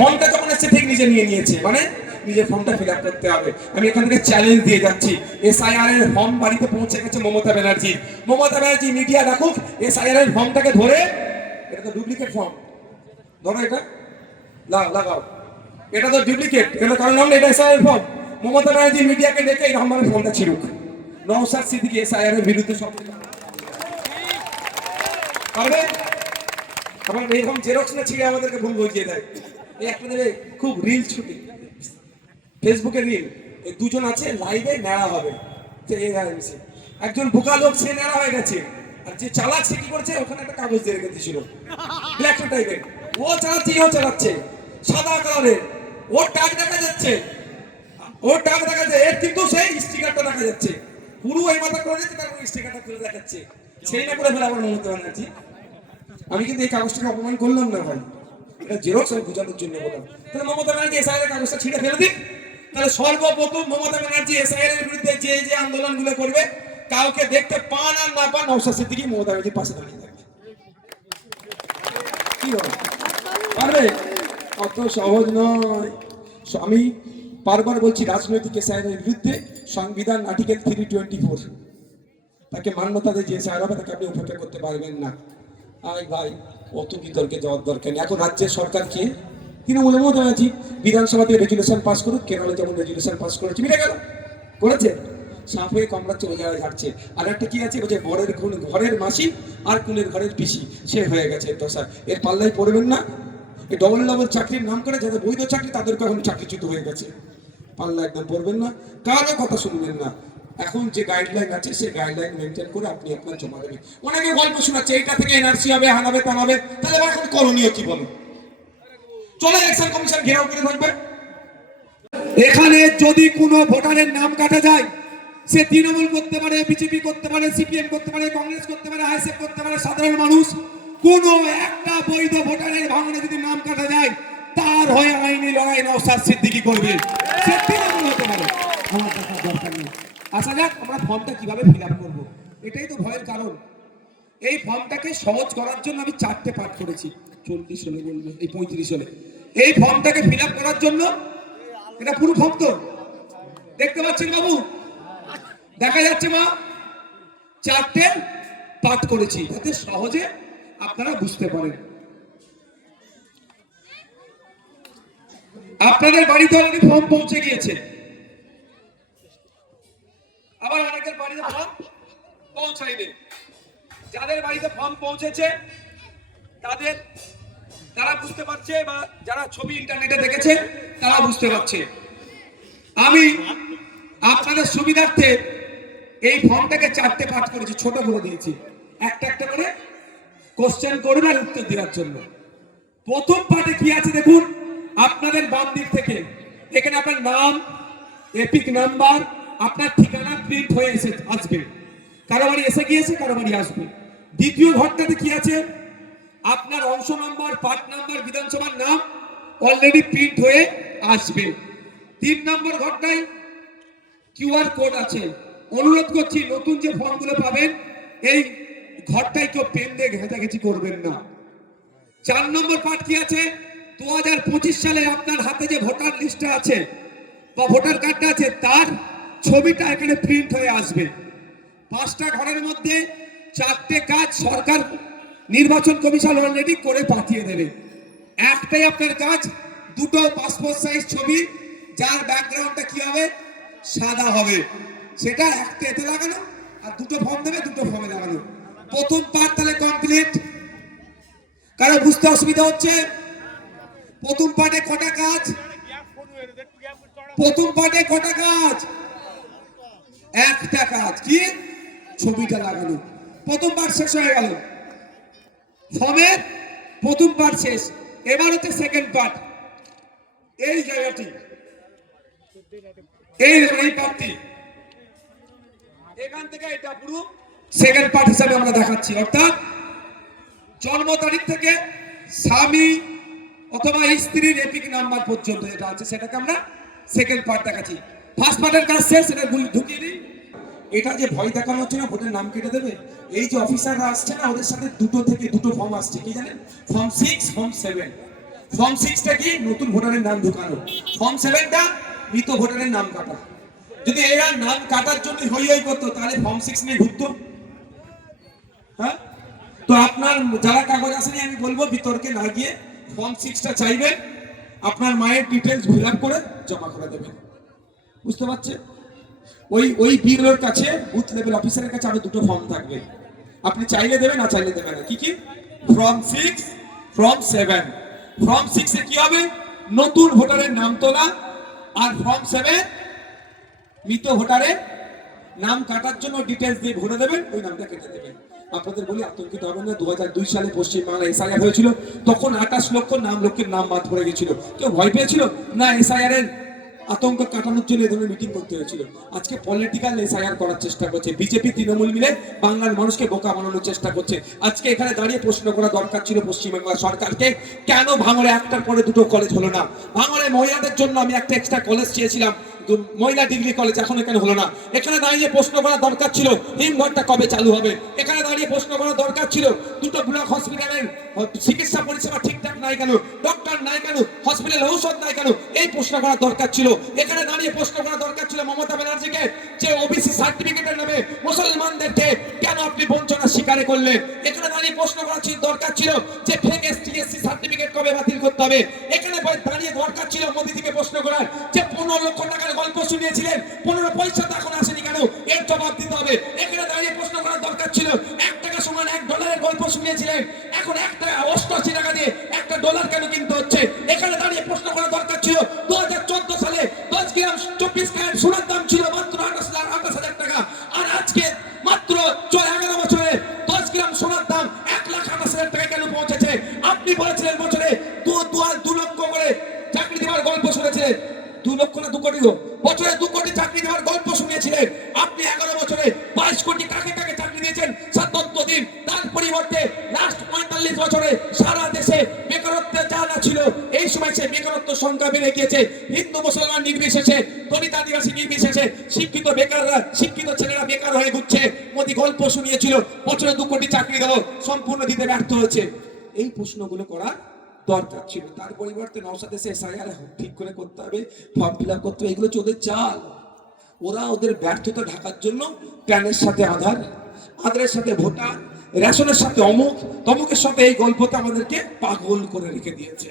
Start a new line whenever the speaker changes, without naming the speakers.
ফর্মটা যখন এসছে ঠিক নিজে নিয়ে নিয়েছে। মানে নিজের ফর্মটা ফিল করতে হবে। আমি এখান থেকে চ্যালেঞ্জ দিয়ে যাচ্ছি। এসআইআর এর ফর্ম বাড়িতে পৌঁছে গেছে মমতা ব্যানার্জি। মমতা ব্যানার্জি মিডিয়া রাখুক এসআইআর এর ফর্মটাকে ধরে, এটা তো ডুপ্লিকেট ফর্ম ধরো এটা। লাগাও এটা তো ডুপ্লিকেট এটা কারণ নাম এটা এসআইআর ফর্ম মমতা ব্যানার্জি মিডিয়াকে ডেকে এই রহমানের ফর্মটা ছিড়ুক। নওসাদ সিদ্দিকি এসআইআর এর বিরুদ্ধে সব পারবে আবার এরকম জেরক্স না ছিঁড়ে আমাদেরকে ভুল বুঝিয়ে দেয়। এই দেবে খুব রিল ছুটি। ফেসবুকে রিল দুজন আছে লাইভে নেড়া হবে। একজন বোকা লোক, সে নেড়া হয়ে গেছে। আর যে চালাক, সে কি করছে? ওখানে একটা কাগজ দিয়ে রেখে দিয়েছিল। ব্ল্যাক টাইপের ও চালাচ্ছে ও চালাচ্ছে। সাদা কালারের ওর টাক দেখা যাচ্ছে। ওর টাক দেখা যাচ্ছে। এর কিন্তু সেই স্টিকারটা দেখা যাচ্ছে। পুরো এই মাথা করে দিচ্ছে তারপর স্টিকারটা খুলে দেখাচ্ছে। সেই না করে ফেলে আমার মমতা ব্যানার্জি। আমি কিন্তু এই কাগজটাকে অপমান করলাম না ভাই। এটা জেরক্স আমি বোঝানোর জন্য বললাম। তাহলে মমতা ব্যানার্জি কাগজটা ছিঁড়ে ফেলে তাহলে সর্বপ্রথম মমতা ব্যানার্জি বিরুদ্ধে যে যে আন্দোলনগুলো করবে, কাউকে দেখতে পান আর না পান সিদ্দিকি মমতা পাশে দাঁড়িয়ে থাকবে। কি পারবে? অত সহজ নয়। আমি বারবার বলছি, রাজনৈতিক এসআইআর বিরুদ্ধে সংবিধান আর্টিকেল থ্রি টোয়েন্টি ফোর তাকে মান্যতা দিয়ে যে এসআইআর হবে, তাকে আপনি উপেক্ষা করতে পারবেন না। আই ভাই। অত বিতর্কে যাওয়ার দরকার নেই। এখন রাজ্যের সরকার কে? তৃণমূলের মতো আছি বিধানসভা দিয়ে রেজুলেশন পাস করুক, কেরলে যেমন রেজুলেশন পাস করেছে। মিটে গেল। করেছে? সাপ হয়ে কামড়াচ্ছে ওই জায়গায় ঝাড়ছে আর একটা কি আছে? বলছে, বরের খুন ঘরের মাসি আর কুলের ঘরের পিসি। সে হয়ে গেছে দশা এর পাল্লায় পড়বেন না। এই ডবল ডবল চাকরির নাম করে যাদের বৈধ চাকরি তাদেরকে এখন চাকরিচ্যুত হয়ে গেছে। পাল্লা একদম পড়বেন না। কারও কথা শুনবেন না। এখন যে গাইডলাইন আছে, সেই গাইডলাইন মেনটেন করে আপনি আপনার জমা দেবেন। অনেকে গল্প শোনাচ্ছে, এইটা থেকে এনআরসি হবে, হানাবে টানাবে তাহলে এবার এখন করণীয় কি বলো চলে ইলেকশন কমিশন ঘেরাও করে থাকবে এখানে যদি কোনো ভোটারের নাম কাটা যায়, সে তৃণমূল করতে পারে, বিজেপি করতে পারে, সিপিএম করতে পারে, কংগ্রেস করতে পারে, আইএসএফ করতে পারে, সাধারণ মানুষ, কোনো একটা বৈধ ভোটারের ভাঙনে যদি নাম কাটা যায়, তার হয়ে আইনি লড়াই নৌসাদ সিদ্দিকি করবে সে তৃণমূল হতে পারে আমার দেখার দরকার নেই আসা যাক আমরা ফর্মটা কীভাবে ফিল আপ করব? এটাই তো ভয়ের কারণ। এই ফর্মটাকে সহজ করার জন্য আমি চারটে পাঠ করেছি। চল্লিশ হলে বলবে, এই পঁয়ত্রিশ হলে। এই ফর্মটাকে ফিল আপ করার জন্য এটা পুরো ফর্ম তো। দেখতে পাচ্ছেন বাবু? দেখা যাচ্ছে মা, চারটে পাঠ করেছি। যাতে সহজে আপনারা বুঝতে পারেন। আপনাদের বাড়িতে অলরেডি ফর্ম পৌঁছে গিয়েছে। পৌঁছেছে। তাদের, তারা বুঝতে পারছে বা যারা ছবি ইন্টারনেটে দেখেছে, তারা বুঝতে পারছে। আমি আপনাদের সুবিধার্থে এই ফর্মটাকে চারটে পাঠ করেছি, ছোট করে দিয়েছি। একটা একটা করে কোশ্চেন করবে আর উত্তর দেওয়ার জন্য। প্রথম পাঠে কি আছে দেখুন? আপনাদের বাম দিক থেকে। এখানে আপনার নাম, এপিক নাম্বার, আপনার ঠিকানা প্রিন্ট হয়ে এসে আসবে। কারও বাড়ি এসে গিয়েছে, কারও বাড়ি আসবে। দ্বিতীয় ঘরটাতে কি আছে? আপনার অংশ নম্বর, পার্ট নম্বর, বিধানসভার নাম অলরেডি প্রিন্ট হয়ে আসবে। তিন নম্বর ঘরটায় কিউআর কোড আছে। অনুরোধ করছি, নতুন যে ফর্মগুলো পাবেন, এই ঘরটায় কেউ পেন দিয়ে ঘেঁচাঘেঁচি করবেন না। চার নম্বর পার্ট কি আছে? দু হাজার পঁচিশ সালে আপনার হাতে যে ভোটার লিস্টটা আছে, বা ভোটার কার্ডটা আছে, তার ছবিটা এখানে প্রিন্ট হয়ে আসবে। পাঁচটা ঘরের মধ্যে চারটে কাজ সরকার নির্বাচন কমিশন অলরেডি করে পাঠিয়ে দেবে। একটাই আপনার কাজ, দুটো পাসপোর্ট সাইজ ছবি, যার ব্যাকগ্রাউন্ডটা কি হবে? সাদা হবে। সেটা একটা এতে লাগানো, আর দুটো ফর্ম দেবে, দুটো ফর্মে লাগানো। প্রথম পার্ট তাহলে কমপ্লিট কারও বুঝতে অসুবিধা হচ্ছে? প্রথম পার্টে কটা কাজ? প্রথম পার্টে কটা কাজ? একটা কাজ। কি? ছবিটা লাগানো। প্রথম পার্ট শেষ হয়ে গেল। ফর্মের প্রথম পার্ট শেষ। এবার হচ্ছে সেকেন্ড পার্ট এই জায়গাটি। এই এই পার্টটি। এখান থেকে এটা পুরো সেকেন্ড পার্ট হিসাবে আমরা দেখাচ্ছি। অর্থাৎ জন্ম তারিখ থেকে স্বামী অথবা স্ত্রীর এপিক নাম্বার পর্যন্ত যেটা আছে, সেটাকে আমরা সেকেন্ড পার্ট দেখাচ্ছি। ফার্স্ট পার্টের কাজ শেষ সেটা ঢুকিয়ে দিই। এটা যে ভয় দেখানো হচ্ছে না ভোটের নাম কেটে দেবে? এই যে অফিসাররা আসছে না, ওদের সাথে দুটো থেকে দুটো ফর্ম আসছে, কি জানেন? Form six form seven form সিক্সটা কি? নতুন ভোটারের নাম ঢুকানো। ফর্ম সেভেনটা মৃত ভোটারের নাম কাটা। যদি এরা নাম কাটার জন্য হই হই করতো, তাহলে ফর্ম সিক্স নিয়ে ঘুরতো হ্যাঁ? তো আপনার যারা কাগজ আসেনি, আমি বলব বিতর্কে না গিয়ে ফর্ম সিক্সটা চাইবেন। আপনার মায়ের ডিটেলস ফিল করে জমা করে দেবেন। বুঝতে পারছেন? ওই ওই বিএলওর কাছে বুথ লেভেল অফিসারের কাছে আরও দুটো ফর্ম থাকবে। আপনি চাইলে দেবেন, না চাইলে দেবেন না। কি কি? Form six form seven form সিক্সে কি হবে? নতুন ভোটারের নাম তোলা আর ফর্ম সেভেন মৃত ভোটারের নাম কাটার জন্য ডিটেলস দিয়ে ভরে দেবেন, ওই নামটা কেটে দেবেন। আপনাদের বলি, আতঙ্কিত হবেন না দু হাজার দুই সালে পশ্চিমবাংলা এসআইআর হয়েছিল, তখন আঠাশ লক্ষ নাম লোকের নাম বাদ পড়ে গেছিল। কেউ ভয় পেয়েছিল? না এসআইআর এর আতঙ্ক কাটানোর জন্য এই ধরনের মিটিং করতে হয়েছিল। আজকে পলিটিক্যাল এসআইআর করার চেষ্টা করছে। বিজেপি, তৃণমূল মিলে বাংলার মানুষকে বোকা বানানোর চেষ্টা করছে। আজকে এখানে দাঁড়িয়ে প্রশ্ন করা দরকার ছিল পশ্চিমবাংলা সরকারকে। কেন ভাঙড়ে একটার পরে দুটো কলেজ হলো না? ভাঙড়ে মহিলাদের জন্য আমি একটা এক্সট্রা কলেজ চেয়েছিলাম। মহিলা ডিগ্রি কলেজ এখন এখানে হলো না। এখানে দাঁড়িয়ে প্রশ্ন করা দরকার ছিল, হিমঘরটা কবে চালু হবে? এখানে দাঁড়িয়ে প্রশ্ন করা দরকার ছিল, দুটো ব্লক হসপিটালের চিকিৎসা পরিষেবা ঠিকঠাক নাই কেন? ডক্টর নাই কেন? হসপিটালে ঔষধ কেন? এই প্রশ্ন করা দরকার ছিল। এখানে দাঁড়িয়ে প্রশ্ন করা দরকার ছিল মমতা ব্যানার্জিকে যে ওবিসি সার্টিফিকেটের নামে মুসলমানদেরকে কেন আপনি বঞ্চনা স্বীকার করলেন? এখানে দাঁড়িয়ে প্রশ্ন করা ছিল দরকার ছিল যে ফেক এসটিএসসি সার্টিফিকেট কবে বাতিল করতে হবে? এখানে দাঁড়িয়ে দরকার ছিল মোদি থেকে প্রশ্ন করার যে পনেরো লক্ষ টাকার গল্প শুনিয়েছিলেন। পনেরো পয়সা তো এখন আসেনি কেন? এর জবাব দিতে হবে। এখানে দাঁড়িয়ে প্রশ্ন করার দরকার ছিল এক টাকা সমান এক ডলারের গল্প শুনিয়েছিলেন। এখন এক টাকা অষ্টআশি টাকা দিয়ে একটা ডলার কেন কিনতে হচ্ছে? এখানে দাঁড়িয়ে প্রশ্ন ছিল। দু হাজার চোদ্দ সালে দশ গ্রাম চব্বিশ ক্যারেট সোনার দাম ছিল মাত্র আঠাশ হাজার আঠাশ হাজার টাকা। আর আজকে মাত্র এগারো বছরে দশ গ্রাম সোনার দাম এক লাখ আঠাশ হাজার টাকা কেন পৌঁছেছে? আপনি বলেছিলেন বছরে দু দু দু লক্ষ করে চাকরি দেওয়ার গল্প শুনেছিলেন। দু লক্ষ না দু কোটি বছরে দু কোটি চাকরি দেওয়ার গল্প শুনিয়েছিলেন। আপনি এগারো বছরে বাইশ কোটি কাকে কাকে চাকরি দিয়েছেন। সাতত্ব দিন। তার পরিবর্তে লাস্ট পঁয়তাল্লিশ বছরে সারা দেশে সংখ্যা বেড়ে গিয়েছে। হিন্দু, মুসলমান নির্বিশেষে, দলিত আদিবাসী নির্বিশেষে শিক্ষিত বেকাররা, শিক্ষিত ছেলেরা বেকার হয়ে ঘুরছে। মোদি গল্প শুনিয়েছিল, বছরে দু কোটি চাকরি দেবো সম্পূর্ণ দিতে ব্যর্থ হয়েছে। এই প্রশ্নগুলো করা দরকার ছিল। তার পরিবর্তে নওশাদ এসে ঠিক করে করতে হবে ফর্ম ফিল আপ করতে হবে, এগুলো হচ্ছে ওদের চাল। ওরা ওদের ব্যর্থতা ঢাকার জন্য প্যানের সাথে আধার, আধারের সাথে ভোটার, রেশনের সাথে অমুক, তমুকের সাথে এই গল্পটা আমাদেরকে পাগল করে রেখে দিয়েছে।